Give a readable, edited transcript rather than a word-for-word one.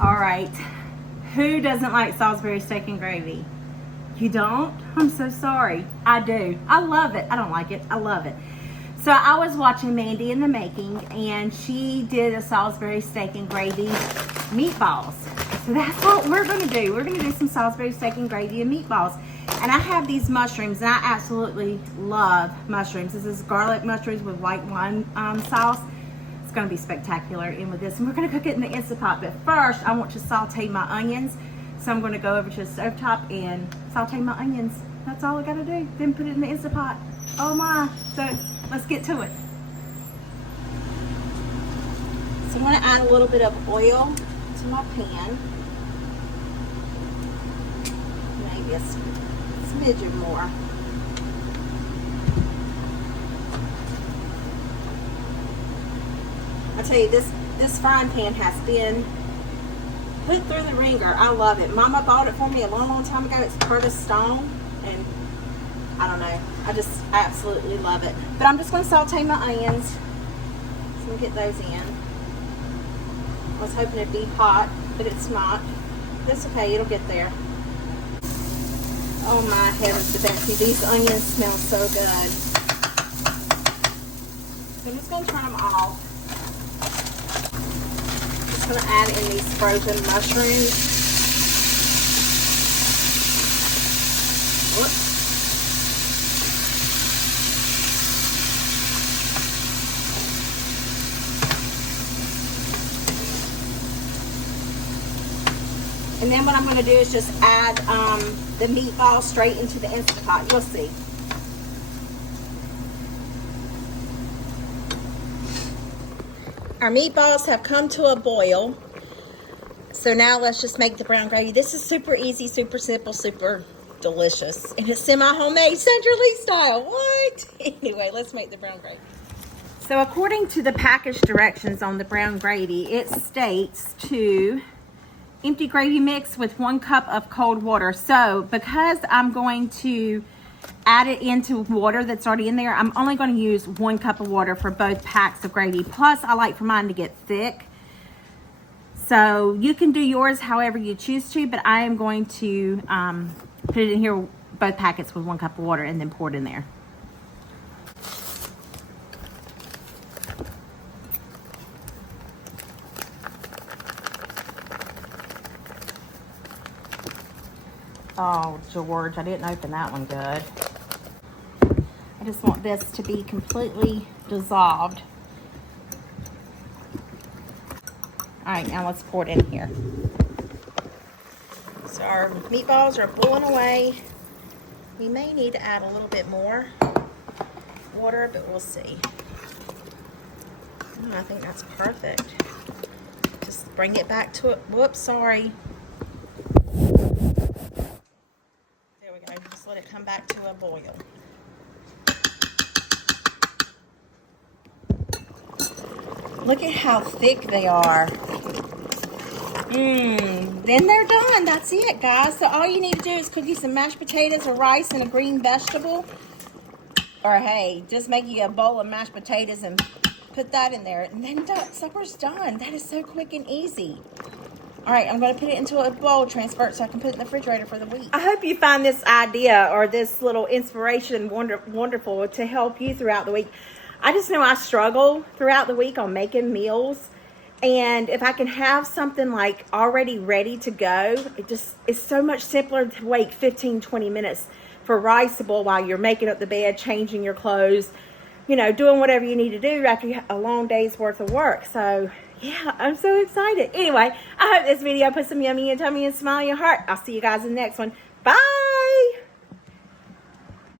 All right, who doesn't like Salisbury steak and gravy? You don't? I'm so sorry. I do. I love it. I don't like it. I love it. So I was watching Mandy in the Making, and she did a Salisbury steak and gravy meatballs. So that's what we're going to do. We're going to do some Salisbury steak and gravy and meatballs. And I have these mushrooms, and I absolutely love mushrooms. This is garlic mushrooms with white wine sauce. It's going to be spectacular in with this. And we're going to cook it in the Instant Pot. But first, I want to saute my onions. So I'm going to go over to the stovetop and saute my onions. That's all I got to do. Then put it in the Instant Pot. Oh my. So let's get to it. So I'm going to add a little bit of oil to my pan. Maybe a smidgen more. I tell you, this frying pan has been put through the ringer. I love it. Mama bought it for me a long time ago. It's Curtis Stone, and I don't know. I just absolutely love it. But I'm just going to saute my onions. So I'm going to get those in. I was hoping it'd be hot, but it's not. That's okay. It'll get there. Oh my heavens to Betsy. These onions smell so good. So I'm just going to turn them off. I'm going to add in these frozen mushrooms. Whoops. And then what I'm going to do is just add the meatballs straight into the Instant Pot. You'll see. Our meatballs have come to a boil. So now let's just make the brown gravy. This is super easy, super simple, super delicious. And it's semi-homemade, Central Lee style. What? Anyway, let's make the brown gravy. So according to the package directions on the brown gravy, it states to empty gravy mix with 1 cup of cold water. So because I'm going to add it into water that's already in there, I'm only going to use 1 cup of water for both packs of gravy. Plus, I like for mine to get thick. So you can do yours however you choose to, but I am going to put it in here, both packets with 1 cup of water, and then pour it in there. Oh, George, I didn't open that one good. I just want this to be completely dissolved. All right, now let's pour it in here. So our meatballs are boiling away. We may need to add a little bit more water, but we'll see. I think that's perfect. Just bring it back to it. Whoops, sorry. Just let it come back to a boil. Look at how thick they are. Then they're done. That's it, guys. So all you need to do is cook you some mashed potatoes or rice and a green vegetable. Or hey, just make you a bowl of mashed potatoes and put that in there. And then supper's done. That is so quick and easy. All right, I'm going to put it into a bowl, transfer it so I can put it in the refrigerator for the week. I hope you find this idea or this little inspiration wonderful to help you throughout the week. I just know I struggle throughout the week on making meals. And if I can have something like already ready to go, it's so much simpler to wait 15, 20 minutes for rice to boil while you're making up the bed, changing your clothes, you know, doing whatever you need to do after a long day's worth of work. So yeah, I'm so excited. Anyway, I hope this video put some yummy in your tummy and smile in your heart. I'll see you guys in the next one.